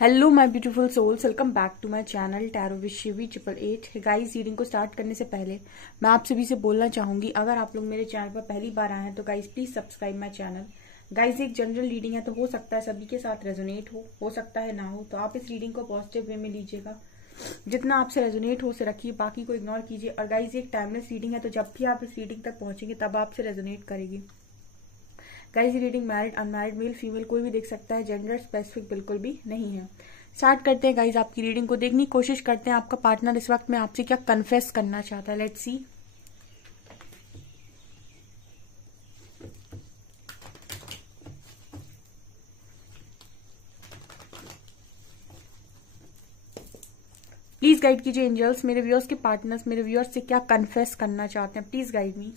Hello my beautiful souls, welcome back to my channel tarot with Shivi 888। Guys, reading को start करने से पहले मैं आप सभी से बोलना चाहूंगी, अगर आप लोग मेरे चैनल पर पहली बार आए हैं तो guys please subscribe my channel. Guys, एक जनरल रीडिंग है तो हो सकता है सभी के साथ रेजोनेट हो सकता है ना हो, तो आप इस रीडिंग को पॉजिटिव वे में लीजिएगा। जितना आपसे रेजोनेट हो उसे रखिए, बाकी को इग्नोर कीजिए। और गाइस, ये एक टाइमलेस रीडिंग है तो जब भी आप इस रीडिंग तक पहुंचेंगे तब आपसे रेजोनेट करेगी। गाइस, ये reading married unmarried male female कोई भी देख सकता है, जेंडर स्पेसिफिक बिल्कुल भी नहीं है। स्टार्ट करते हैं गाइस आपकी रीडिंग को। देखने की कोशिश करते हैं आपका पार्टनर इस वक्त में आपसे क्या कन्फेस करना चाहता है। Let's see. प्लीज गाइड कीजिए एंजल्स, मेरे व्यूअर्स के पार्टनर्स मेरे व्यूअर्स से क्या कन्फेस करना चाहते हैं। Please guide me.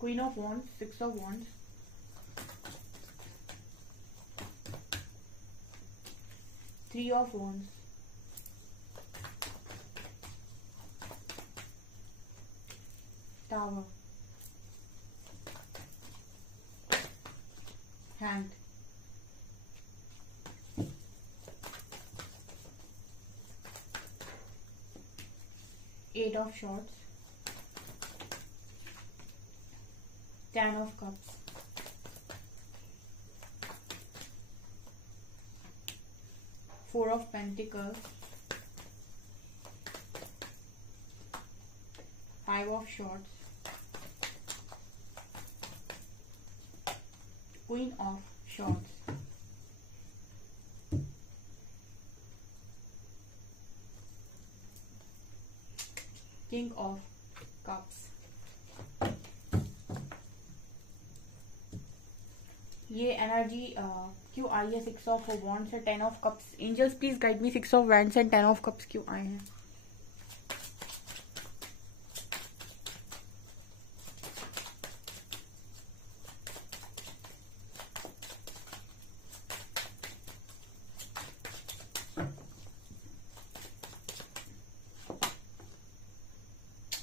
Queen of Wands, Six of Wands, Three of Wands, Tower, Hanged, Eight of Swords, Ten of Cups, Four of Pentacles, Five of Swords, Queen of Swords, King of Cups। ये energy क्यों आई है? Six of wands है, ten of cups. Angels please guide me, six of wands and ten of cups क्यों आए हैं?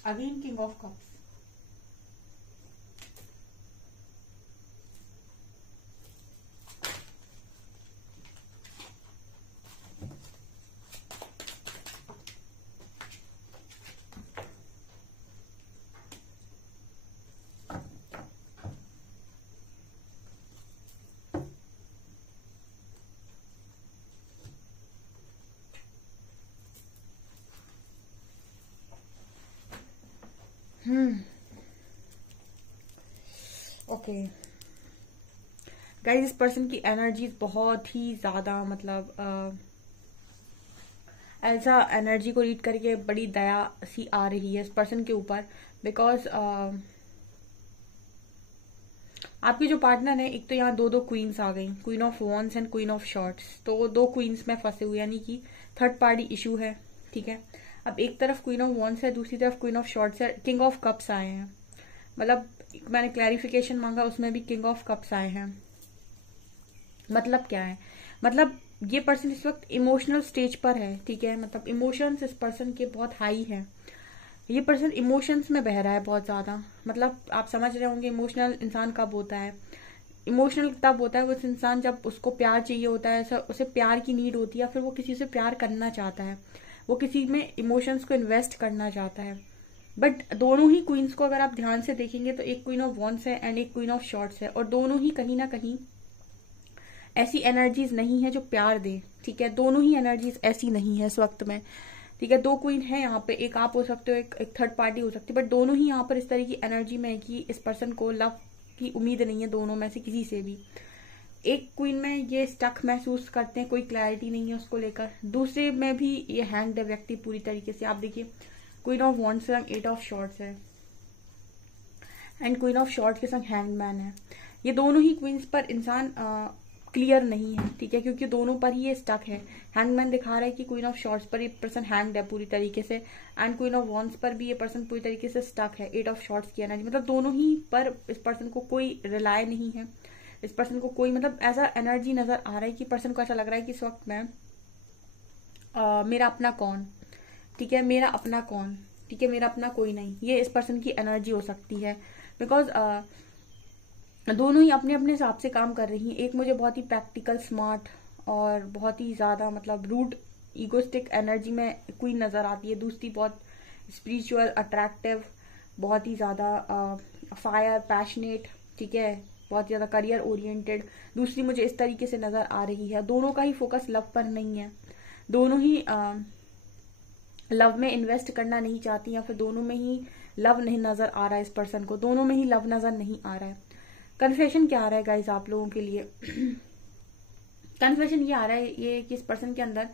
Again king of cups. Okay guys, इस person की एनर्जी बहुत ही ज्यादा मतलब ऐसा एनर्जी को रीड करके बड़ी दया सी आ रही है इस पर्सन के ऊपर। बिकॉज आपके जो पार्टनर है, एक तो यहाँ दो क्वींस आ गई, queen of wands and queen of shorts. तो दो क्वींस में फंसे हुए, यानी कि थर्ड पार्टी इशू है। ठीक है, अब एक तरफ क्वीन ऑफ वॉन्ड्स है, दूसरी तरफ क्वीन ऑफ शॉर्ट्स है, किंग ऑफ कप्स आए हैं। मतलब मैंने क्लैरिफिकेशन मांगा, उसमें भी किंग ऑफ कप्स आए हैं। मतलब क्या है? मतलब ये पर्सन इस वक्त इमोशनल स्टेज पर है। ठीक है, मतलब इमोशंस इस पर्सन के बहुत हाई हैं। ये पर्सन इमोशंस में बह रहा है बहुत ज्यादा। मतलब आप समझ रहे होंगे इमोशनल इंसान कब होता है। इमोशनल तब होता है उस इंसान जब उसको प्यार चाहिए होता है, उसे प्यार की नीड होती है, फिर वो किसी से प्यार करना चाहता है, वो किसी में इमोशंस को इन्वेस्ट करना चाहता है। बट दोनों ही क्वींस को अगर आप ध्यान से देखेंगे तो एक क्वीन ऑफ वॉन्ड्स है एंड एक क्वीन ऑफ शॉर्ट्स है, और दोनों ही कहीं ना कहीं ऐसी एनर्जीज नहीं है जो प्यार दे। ठीक है, दोनों ही एनर्जीज ऐसी नहीं है इस वक्त में। ठीक है, दो क्वीन है यहाँ पे, एक आप हो सकते हो, एक थर्ड पार्टी हो सकती है, बट दोनों ही यहाँ पर इस तरह की एनर्जी में है कि इस पर्सन को लव की उम्मीद नहीं है दोनों में से किसी से भी। एक क्वीन में ये स्टक महसूस करते हैं, कोई क्लैरिटी नहीं है उसको लेकर। दूसरे में भी ये हैंग्ड है व्यक्ति पूरी तरीके से। आप देखिए, क्वीन ऑफ वॉन्ड्स के संग एट ऑफ शॉर्ट्स है एंड क्वीन ऑफ शॉर्ट्स के संग हैंग्ड मैन है। ये दोनों ही क्वींस पर इंसान क्लियर नहीं है, ठीक है, क्योंकि दोनों पर ही ये स्टक है। हैंगमैन दिखा रहा है कि क्वीन ऑफ शॉर्ट्स पर ये पर्सन हैंग्ड है पूरी तरीके से, एंड क्वीन ऑफ वॉन्स पर भी ये पर्सन पूरी तरीके से स्टक है। 8 ऑफ शॉर्ट्स की एनर्जी, मतलब दोनों ही पर इस पर्सन को कोई रिलाय नहीं है, इस पर्सन को कोई मतलब ऐसा एनर्जी नजर आ रहा है कि पर्सन को ऐसा लग रहा है कि इस वक्त मैं मेरा अपना कौन, ठीक है, मेरा अपना कौन, ठीक है, मेरा अपना कोई नहीं, ये इस पर्सन की एनर्जी हो सकती है। बिकॉज दोनों ही अपने अपने हिसाब से काम कर रही हैं। एक मुझे बहुत ही प्रैक्टिकल, स्मार्ट और बहुत ही ज्यादा मतलब रूड, ईगोस्टिक एनर्जी में क्वीन नजर आती है। दूसरी बहुत स्पिरिचुअल, अट्रैक्टिव, बहुत ही ज्यादा फायर, पैशनेट, ठीक है, बहुत ज्यादा करियर ओरिएंटेड। दूसरी मुझे इस तरीके से नजर आ रही है। दोनों का ही फोकस लव पर नहीं है, दोनों ही लव में इन्वेस्ट करना नहीं चाहती, या फिर दोनों में ही लव नहीं नजर आ रहा है इस पर्सन को, दोनों में ही लव नजर नहीं आ रहा है। कन्फेशन क्या आ रहा है गाइस आप लोगों के लिए? कन्फेशन ये आ रहा है ये कि इस पर्सन के अंदर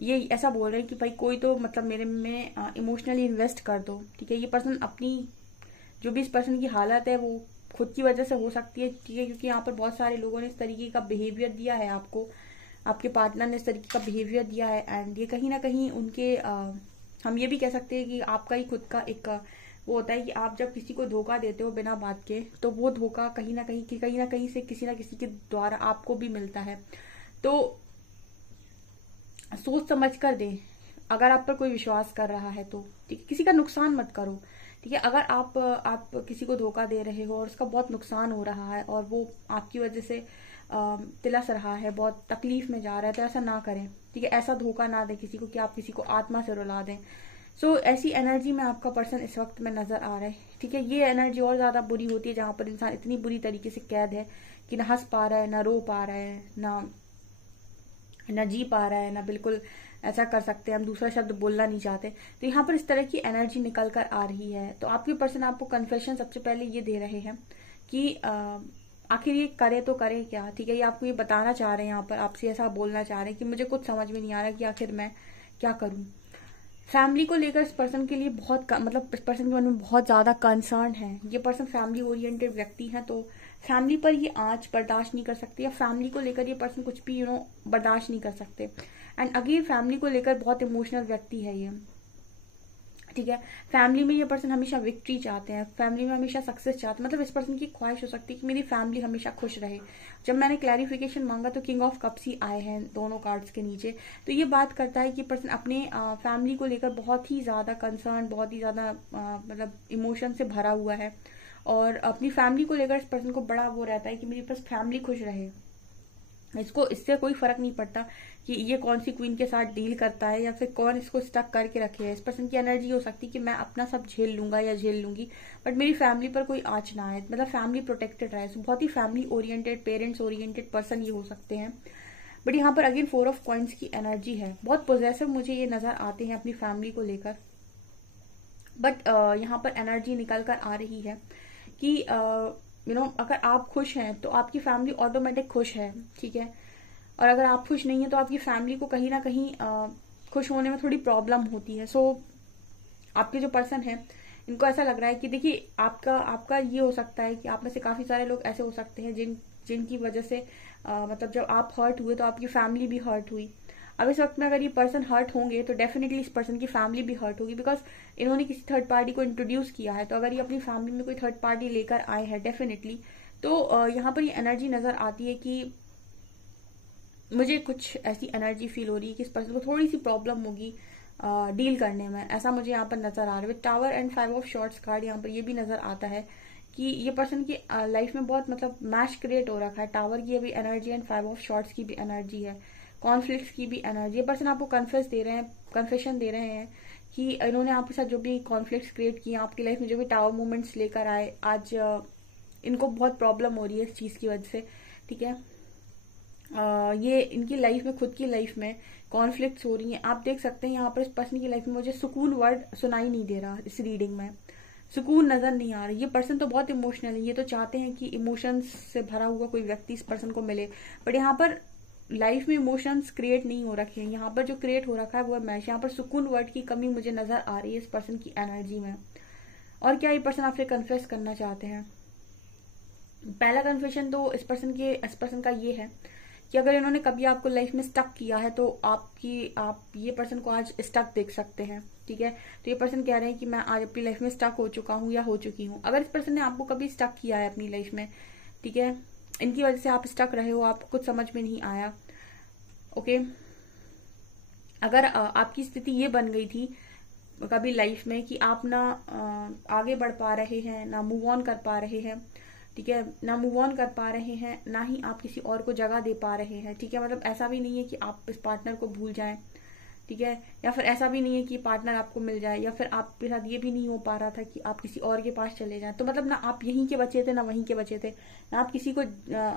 ये ऐसा बोल रहे हैं कि भाई कोई तो मतलब मेरे में इमोशनली इन्वेस्ट कर दो, ठीक है। ये पर्सन अपनी जो भी इस पर्सन की हालत है वो खुद की वजह से हो सकती है, ठीक है, क्योंकि यहाँ पर बहुत सारे लोगों ने इस तरीके का बिहेवियर दिया है आपको, आपके पार्टनर ने इस तरीके का बिहेवियर दिया है, एंड ये कहीं ना कहीं उनके हम ये भी कह सकते हैं कि आपका ही खुद का एक वो होता है कि आप जब किसी को धोखा देते हो बिना बात के, तो वो धोखा कहीं ना कहीं से किसी ना किसी के द्वारा आपको भी मिलता है। तो सोच समझ कर दें, अगर आप पर कोई विश्वास कर रहा है तो, ठीक है, किसी का नुकसान मत करो, ठीक है। अगर आप किसी को धोखा दे रहे हो और उसका बहुत नुकसान हो रहा है और वो आपकी वजह से तिलस रहा है, बहुत तकलीफ में जा रहा है, तो ऐसा ना करें, ठीक है। ऐसा धोखा ना दें किसी को कि आप किसी को आत्मा से रुला दें। सो ऐसी एनर्जी में आपका पर्सन इस वक्त में नजर आ रहा है, ठीक है। ये एनर्जी और ज्यादा बुरी होती है जहां पर इंसान इतनी बुरी तरीके से कैद है कि ना हंस पा रहा है, ना रो पा रहा है, ना जी पा रहा है, ना बिल्कुल ऐसा कर सकते हैं हम दूसरा शब्द बोलना नहीं चाहते। तो यहाँ पर इस तरह की एनर्जी निकल कर आ रही है। तो आपके पर्सन आपको कन्फेशन सबसे पहले ये दे रहे हैं कि आखिर ये करे तो करे क्या, ठीक है। ये आपको ये बताना चाह रहे हैं, यहाँ पर आपसे ऐसा बोलना चाह रहे हैं कि मुझे कुछ समझ में नहीं आ रहा कि आखिर मैं क्या करूं। फैमिली को लेकर इस पर्सन के लिए बहुत मतलब इस पर्सन के मन में बहुत ज्यादा कंसर्न है। ये पर्सन फैमिली ओरिएंटेड व्यक्ति है, तो फैमिली पर ये आंच बर्दाश्त नहीं कर सकते, या फैमिली को लेकर ये पर्सन कुछ भी बर्दाश्त नहीं कर सकते। एंड अगेन फैमिली को लेकर बहुत इमोशनल व्यक्ति है ये, ठीक है। फैमिली में ये पर्सन हमेशा विक्ट्री चाहते हैं, फैमिली में हमेशा सक्सेस चाहते हैं। मतलब इस पर्सन की ख्वाहिश हो सकती है कि मेरी फैमिली हमेशा खुश रहे। जब मैंने क्लैरिफिकेशन मांगा तो किंग ऑफ कप्स ही आए हैं दोनों कार्ड्स के नीचे। तो ये बात करता है कि पर्सन अपने फैमिली को लेकर बहुत ही ज्यादा कंसर्न, बहुत ही ज्यादा मतलब इमोशन से भरा हुआ है, और अपनी फैमिली को लेकर इस पर्सन को बड़ा वो रहता है कि मेरी बस फैमिली खुश रहे। इसको इससे कोई फर्क नहीं पड़ता कि ये कौन सी क्वीन के साथ डील करता है या फिर कौन इसको स्टक करके रखे है। इस पर्सन की एनर्जी हो सकती है कि मैं अपना सब झेल लूंगा या झेल लूंगी, बट मेरी फैमिली पर कोई आंच ना आए, मतलब फैमिली प्रोटेक्टेड रहे। बहुत ही family oriented, parents oriented person ये हो सकते हैं। बट यहाँ पर अगेन 4 ऑफ कॉइंस की एनर्जी है, बहुत पॉजिटिव मुझे ये नजर आते हैं अपनी फैमिली को लेकर। बट यहाँ पर एनर्जी निकल कर आ रही है कि अगर आप खुश हैं तो आपकी फैमिली ऑटोमेटिक खुश है, ठीक है। और अगर आप खुश नहीं है तो आपकी फैमिली को कहीं ना कहीं खुश होने में थोड़ी प्रॉब्लम होती है। सो आपके जो पर्सन है इनको ऐसा लग रहा है कि देखिए आपका ये हो सकता है कि आप में से काफी सारे लोग ऐसे हो सकते हैं जिनकी वजह से मतलब जब आप हर्ट हुए तो आपकी फैमिली भी हर्ट हुई। अब इस वक्त में अगर ये पर्सन हर्ट होंगे तो डेफिनेटली इस पर्सन की फैमिली भी हर्ट होगी, बिकॉज इन्होंने किसी थर्ड पार्टी को इंट्रोड्यूस किया है। तो अगर ये अपनी फैमिली में कोई थर्ड पार्टी लेकर आए हैं डेफिनेटली, तो यहाँ पर ये एनर्जी नजर आती है कि मुझे कुछ ऐसी एनर्जी फील हो रही है कि इस पर्सन को थोड़ी सी प्रॉब्लम होगी डील करने में, ऐसा मुझे यहाँ पर नजर आ रहा है। Tower and 5 of shorts card यहाँ पर ये भी नजर आता है कि ये पर्सन की लाइफ में बहुत मतलब मैच क्रिएट हो रखा है। टावर की भी एनर्जी एंड 5 ऑफ शॉर्ट्स की भी एनर्जी है, कॉन्फ्लिक्ट्स की भी एनर्जी। ये पर्सन आपको कन्फेशन दे रहे हैं कि इन्होंने आपके साथ जो भी कॉन्फ्लिक्ट्स क्रिएट किए आपकी लाइफ में, जो भी टावर मूवमेंट्स लेकर आए, आज इनको बहुत प्रॉब्लम हो रही है इस चीज की वजह से, ठीक है। ये इनकी लाइफ में, खुद की लाइफ में कॉन्फ्लिक्ट्स हो रही हैं। आप देख सकते हैं यहाँ पर इस पर्सन की लाइफ में मुझे सुकून वर्ड सुनाई नहीं दे रहा, इस रीडिंग में सुकून नजर नहीं आ रहा। ये पर्सन तो बहुत इमोशनल है, ये तो चाहते हैं कि इमोशंस से भरा हुआ कोई व्यक्ति इस पर्सन को मिले, बट यहाँ पर लाइफ में इमोशंस क्रिएट नहीं हो रखे हैं। यहाँ पर जो क्रिएट हो रखा है वो है मैच। यहाँ पर सुकून वर्ड की कमी मुझे नजर आ रही है इस पर्सन की एनर्जी में। और क्या ये पर्सन आपसे कन्फेस करना चाहते हैं? पहला कन्फेशन तो इस पर्सन का ये है कि अगर इन्होंने कभी आपको लाइफ में स्टक किया है तो आप ये पर्सन को आज स्टक देख सकते हैं, ठीक है। तो ये पर्सन कह रहे हैं कि मैं आज अपनी लाइफ में स्टक हो चुका हूँ या हो चुकी हूँ। अगर इस पर्सन ने आपको कभी स्टक किया है अपनी लाइफ में, ठीक है, इनकी वजह से आप स्टक रहे हो, आपको कुछ समझ में नहीं आया, ओके। अगर आपकी स्थिति ये बन गई थी कभी लाइफ में कि आप ना आगे बढ़ पा रहे हैं, ना मूव ऑन कर पा रहे हैं, ठीक है, ना मूव ऑन कर पा रहे हैं, ना ही आप किसी और को जगह दे पा रहे हैं, ठीक है। मतलब ऐसा भी नहीं है कि आप इस पार्टनर को भूल जाएं, ठीक है, या फिर ऐसा भी नहीं है कि पार्टनर आपको मिल जाए, या फिर आपके साथ ये भी नहीं हो पा रहा था कि आप किसी और के पास चले जाएं। तो मतलब ना आप यहीं के बचे थे ना वहीं के बचे थे, ना आप किसी को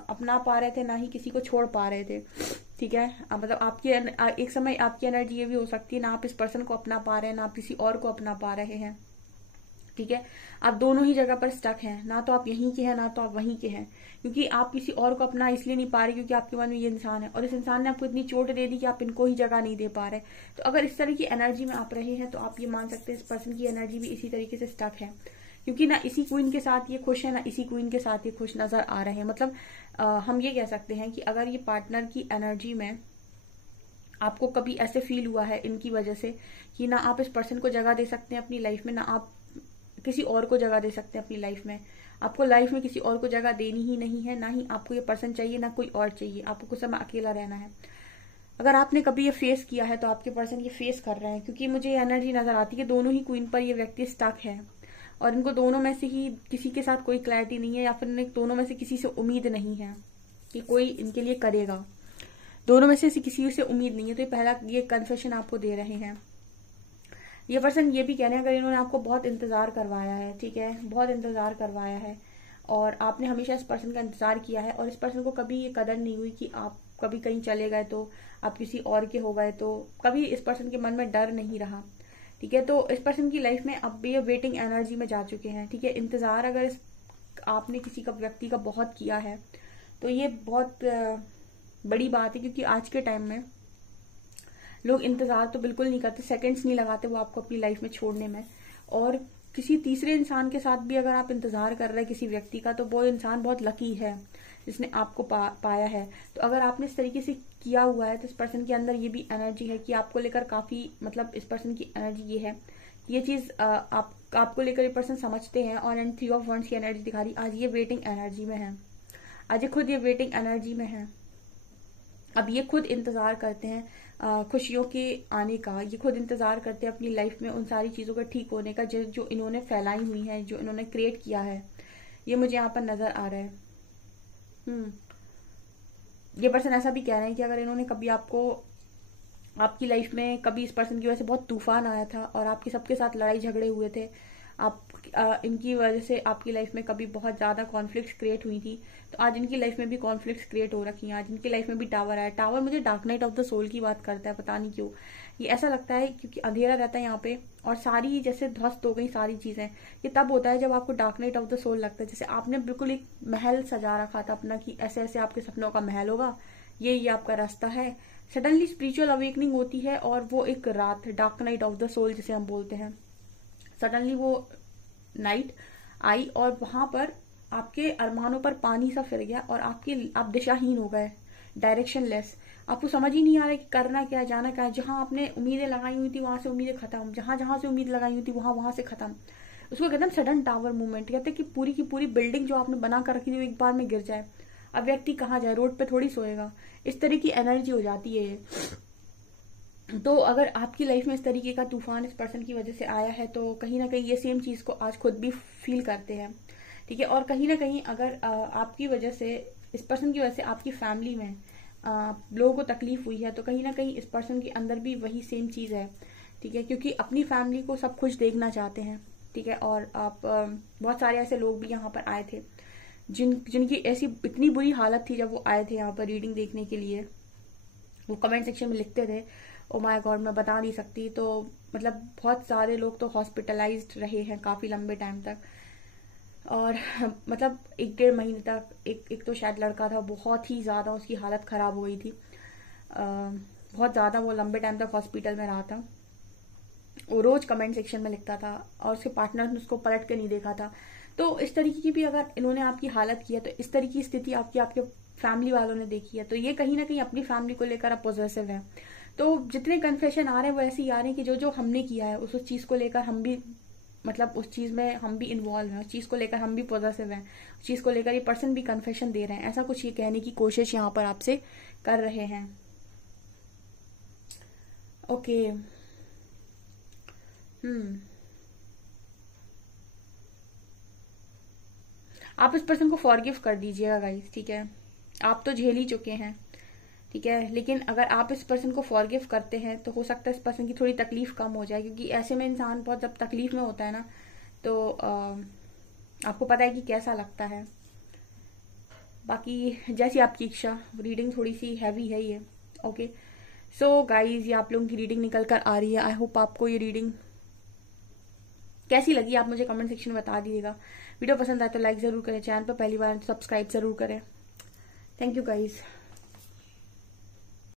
अपना पा रहे थे ना ही किसी को छोड़ पा रहे थे, ठीक है। मतलब आपकी एक समय आपकी एनर्जी ये भी हो सकती है ना आप इस पर्सन को अपना पा रहे हैं ना आप किसी और को अपना पा रहे हैं, ठीक है। आप दोनों ही जगह पर स्टक हैं, ना तो आप यहीं के हैं ना तो आप वहीं के हैं, क्योंकि आप किसी और को अपना इसलिए नहीं पा रहे क्योंकि आपके मन में ये इंसान है और इस इंसान ने आपको इतनी चोट दे दी कि आप इनको ही जगह नहीं दे पा रहे। तो अगर इस तरह की एनर्जी में आप रहे हैं तो आप ये मान सकते हैं इस पर्सन की एनर्जी भी इसी तरीके से स्टक है, क्योंकि ना इसी क्वीन के साथ ये खुश है ना इसी क्वीन के साथ ये खुश नजर आ रहे हैं। मतलब हम ये कह सकते हैं कि अगर ये पार्टनर की एनर्जी में आपको कभी ऐसे फील हुआ है इनकी वजह से कि ना आप इस पर्सन को जगह दे सकते हैं अपनी लाइफ में, ना आप किसी और को जगह दे सकते हैं अपनी लाइफ में, आपको लाइफ में किसी और को जगह देनी ही नहीं है, ना ही आपको ये पर्सन चाहिए ना कोई और चाहिए, आपको कुछ समय अकेला रहना है। अगर आपने कभी ये फेस किया है तो आपके पर्सन ये फेस कर रहे हैं, क्योंकि मुझे ये एनर्जी नजर आती है दोनों ही क्वीन पर ये व्यक्ति स्टक है और इनको दोनों में से ही किसी के साथ कोई क्लैरिटी नहीं है, या फिर इन्हें दोनों में से किसी से उम्मीद नहीं है कि कोई इनके लिए करेगा, दोनों में से किसी से उम्मीद नहीं है। तो ये पहला ये कन्फेशन आपको दे रहे हैं। ये पर्सन ये भी कह रहे हैं अगर इन्होंने आपको बहुत इंतजार करवाया है, ठीक है, बहुत इंतजार करवाया है और आपने हमेशा इस पर्सन का इंतजार किया है और इस पर्सन को कभी ये कदर नहीं हुई कि आप कभी कहीं चले गए तो आप किसी और के हो गए, तो कभी इस पर्सन के मन में डर नहीं रहा, ठीक है। तो इस पर्सन की लाइफ में अब ये वेटिंग एनर्जी में जा चुके हैं, ठीक है। इंतजार अगर आपने किसी का व्यक्ति का बहुत किया है तो ये बहुत बड़ी बात है, क्योंकि आज के टाइम में लोग इंतजार तो बिल्कुल नहीं करते, सेकंड्स नहीं लगाते वो आपको अपनी लाइफ में छोड़ने में। और किसी तीसरे इंसान के साथ भी अगर आप इंतजार कर रहे हैं किसी व्यक्ति का तो वो इंसान बहुत लकी है जिसने आपको पाया है। तो अगर आपने इस तरीके से किया हुआ है तो इस पर्सन के अंदर ये भी एनर्जी है कि आपको लेकर काफी, मतलब इस पर्सन की एनर्जी ये है कि ये चीज आपको लेकर ये पर्सन समझते हैं। और एंड 3 ऑफ वंड्स की एनर्जी दिखा रही, आज ये वेटिंग एनर्जी में है, आज ये खुद ये वेटिंग एनर्जी में है। अब ये खुद इंतजार करते हैं खुशियों के आने का, ये खुद इंतजार करते हैं अपनी लाइफ में उन सारी चीजों का ठीक होने का जो इन्होंने फैलाई हुई है, जो इन्होंने क्रिएट किया है। ये मुझे यहाँ पर नजर आ रहा है। ये पर्सन ऐसा भी कह रहे हैं कि अगर इन्होंने कभी आपकी लाइफ में कभी इस पर्सन की वजह से बहुत तूफान आया था और आपके सबके साथ लड़ाई झगड़े हुए थे, इनकी वजह से आपकी लाइफ में कभी बहुत ज्यादा कॉन्फ्लिक्ट्स क्रिएट हुई थी, तो आज इनकी लाइफ में भी कॉन्फ्लिक्ट्स क्रिएट हो रखी हैं। आज इनकी लाइफ में भी टावर आया। टावर मुझे dark night of the soul की बात करता है, पता नहीं क्यों ये ऐसा लगता है, क्योंकि अंधेरा रहता है यहाँ पे और सारी जैसे ध्वस्त हो गई सारी चीजें। ये तब होता है जब आपको dark night of the soul लगता है, जैसे आपने बिल्कुल एक महल सजा रखा था अपना कि ऐसे ऐसे आपके सपनों का महल होगा, ये आपका रास्ता है। सडनली स्पिरिचुअल अवेकनिंग होती है और वो एक रात, dark night of the soul जिसे हम बोलते हैं, सडनली वो नाइट आई और वहां पर आपके अरमानों पर पानी सा फिर गया और आप दिशाहीन हो गए, डायरेक्शन लेस। आपको समझ ही नहीं आ रहा कि करना क्या है, जाना क्या है। जहां आपने उम्मीदें लगाई हुई थी वहां से उम्मीदें खत्म, जहां से उम्मीद लगाई हुई थी वहां से खत्म। उसको कहते हैं सडन टावर मूवमेंट। कहते हैं कि पूरी की पूरी बिल्डिंग जो आपने बना कर रखी थी वो एक बार में गिर जाए। अब व्यक्ति कहाँ जाए, रोड पे थोड़ी सोएगा। इस तरह की एनर्जी हो जाती है। तो अगर आपकी लाइफ में इस तरीके का तूफान इस पर्सन की वजह से आया है तो कहीं ना कहीं ये सेम चीज को आज खुद भी फील करते हैं, ठीक है। और कहीं ना कहीं अगर आपकी वजह से, इस पर्सन की वजह से आपकी फैमिली में लोगों को तकलीफ हुई है तो कहीं ना कहीं इस पर्सन के अंदर भी वही सेम चीज है, ठीक है। क्योंकि अपनी फैमिली को सब कुछ देखना चाहते हैं, ठीक है। और आप बहुत सारे ऐसे लोग भी यहाँ पर आए थे जिनकी ऐसी इतनी बुरी हालत थी जब वो आए थे यहाँ पर रीडिंग देखने के लिए। वो कमेंट सेक्शन में लिखते थे, ओ माय गॉड मैं बता नहीं सकती। तो मतलब बहुत सारे लोग तो हॉस्पिटलाइज्ड रहे हैं काफी लंबे टाइम तक, और मतलब 1-1.5 महीने तक। एक तो शायद लड़का था, बहुत ही ज्यादा उसकी हालत खराब हो गई थी, बहुत ज्यादा वो लंबे टाइम तक हॉस्पिटल में रहा था। वो रोज कमेंट सेक्शन में लिखता था और उसके पार्टनर ने उसको पलट के नहीं देखा था। तो इस तरीके की भी अगर इन्होंने आपकी हालत की है तो इस तरीके की स्थिति आपके फैमिली वालों ने देखी है, तो ये कहीं ना कहीं अपनी फैमिली को लेकर आप पॉजिटिव है। तो जितने कन्फेशन आ रहे हैं वो ऐसे ही आ रहे हैं कि जो जो हमने किया है उस चीज को लेकर हम भी, मतलब उस चीज में हम भी इन्वॉल्व हैं, उस चीज को लेकर हम भी पॉजिटिव हैं, उस चीज को लेकर ये पर्सन भी कन्फेशन दे रहे हैं, ऐसा कुछ ये कहने की कोशिश यहाँ पर आपसे कर रहे हैं। ओके। आप इस पर्सन को फॉरगिव कर दीजिएगा गाइस, ठीक है। आप तो झेल ही चुके हैं, ठीक है, लेकिन अगर आप इस पर्सन को फॉरगिव करते हैं तो हो सकता है इस पर्सन की थोड़ी तकलीफ कम हो जाए, क्योंकि ऐसे में इंसान बहुत जब तकलीफ में होता है ना, तो आपको पता है कि कैसा लगता है। बाकी जैसी आपकी इच्छा, रीडिंग थोड़ी सी हैवी है ये। ओके, सो गाइज ये आप लोगों की रीडिंग निकल कर आ रही है। आई होप आपको ये रीडिंग कैसी लगी आप मुझे कमेंट सेक्शन में बता दीजिएगा। वीडियो पसंद आए तो लाइक जरूर करें, चैनल पर पहली बार सब्सक्राइब जरूर करें। Thank you guys.